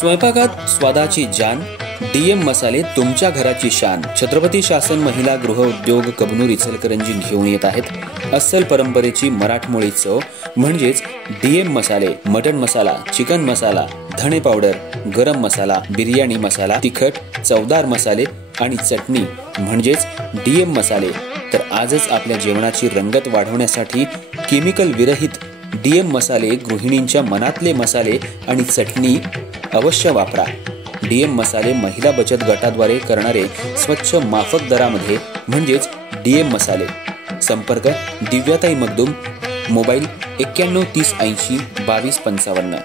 स्वयंपाकात स्वादाची जान, डीएम मसाले तुमच्या घराची शान। छत्रपती शासन महिला गृह उद्योग कबनूर इचलकरंजी घेऊन येत आहेत अस्सल परंपरेची मराठमोळी चव म्हणजेच डीएम मसाले। मटन मसाला, चिकन मसाला, धणे पावडर, गरम मसाला, बिर्याणी मसाला, तिखट चवदार मसाले आणि चटणी म्हणजेच डीएम मसाले। तर आजच आपल्या जेवणाची रंगत वाढवण्यासाठी केमिकल विरहित डीएम मसाले, गृहिणींच्या मनातले मसाले आणि चटणी अवश्य वापरा। डीएम मसाले महिला बचत गटाद्वारे करणारे स्वच्छ माफक दरामध्ये म्हणजेच डीएम मसाले। संपर्क दिव्याताई मगदूम, मोबाईल 91 30 80 22 55।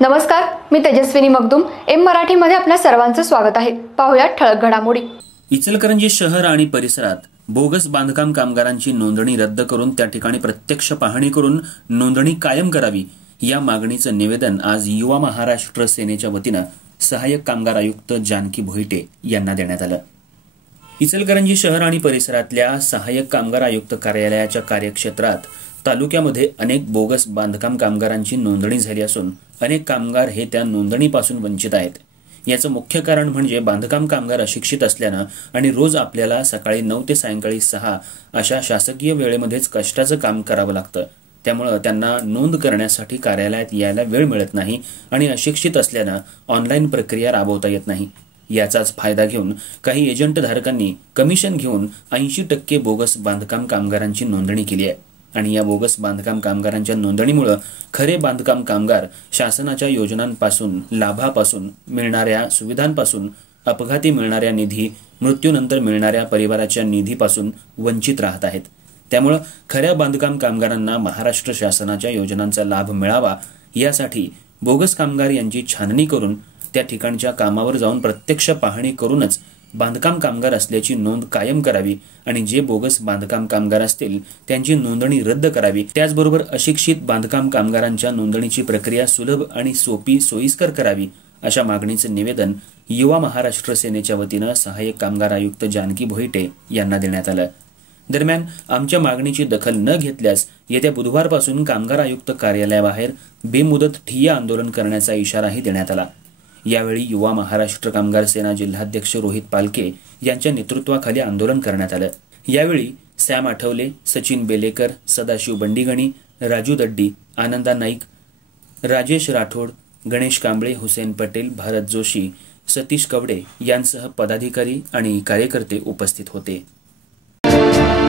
नमस्कार, मी तेजस्विनी मगदूम। एम मराठीमध्ये आपल्या सर्वांचं स्वागत आहे। पाहूया ठळक घडामोडी। इचलकरंजी शहर आणि परिसरात बोगस बांधकाम कामगारांची नोंदणी रद्द करून त्या ठिकाणी प्रत्यक्ष पाहणी करून नोंदणी कायम करावी या मागणीचं निवेदन आज युवा महाराष्ट्र सेनेच्या वतीनं सहाय्यक कामगार आयुक्त जानकी भोईटे यांना देण्यात आलं। इचलकरंजी शहर आणि परिसरातल्या सहाय्यक कामगार आयुक्त कार्यालयाच्या कार्यक्षेत्रात तालुक्यामध्ये अनेक बोगस बांधकाम कामगारांची नोंदणी झाली असून अनेक कामगार हे त्या नोंदणीपासून वंचित आहेत। याचं मुख्य कारण म्हणजे बांधकाम कामगार अशिक्षित असल्यानं आणि रोज आपल्याला सकाळी 9 ते सायंकाळी 6 अशा शासकीय वेळेमध्येच कष्टाचं काम करावं लागतं। त्यामुळे त्यांना नोंद करण्यासाठी कार्यालयात यायला वेळ मिळत नाही आणि अशिक्षित असल्यानं ऑनलाईन प्रक्रिया राबवता येत नाही। याचाच फायदा घेऊन काही एजंट धारकांनी कमिशन घेऊन 80% बोगस बांधकाम कामगारांची नोंदणी केली आहे आणि या बोगस बांधकाम कामगारांच्या नोंदणीमुळे खरे बांधकाम कामगार शासनाच्या योजनांपासून, लाभापासून, मिळणाऱ्या सुविधांपासून, अपघाती मिळणाऱ्या निधी, मृत्यूनंतर मिळणाऱ्या परिवाराच्या निधीपासून वंचित राहत आहेत। त्यामुळे खऱ्या बांधकाम कामगारांना महाराष्ट्र शासनाच्या योजनांचा लाभ मिळावा यासाठी बोगस कामगार यांची छाननी करून त्या ठिकाणच्या कामावर जाऊन प्रत्यक्ष पाहणी करूनच बांधकाम कामगार असल्याची नोंद कायम करावी आणि जे बोगस बांधकाम कामगार असतील त्यांची नोंदणी रद्द करावी। त्याचबरोबर अशिक्षित बांधकाम कामगारांच्या नोंदणीची प्रक्रिया सुलभ आणि सोपी सोयीस्कर करावी अशा मागणीचे निवेदन युवा महाराष्ट्र सेनेच्या वतीनं सहाय्यक कामगार आयुक्त जानकी भोईटे यांना देण्यात आलं। दरम्यान आमच्या मागणीची दखल न घेतल्यास येत्या बुधवारपासून कामगार आयुक्त कार्यालयाबाहेर बेमुदत ठिय्या आंदोलन करण्याचा इशाराही देण्यात आला। यावेळी युवा महाराष्ट्र कामगार सेना जिल्हाध्यक्ष रोहित पालके यांच्या नेतृत्वाखाली आंदोलन करण्यात आलं। यावेळी सॅम आठवले, सचिन बेलेकर, सदाशिव बंडीगणी, राजू दड्डी, आनंदा नाईक, राजेश राठोड, गणेश कांबळे, हुसेन पटेल, भारत जोशी, सतीश कवडे यांसह पदाधिकारी आणि कार्यकर्ते उपस्थित होते।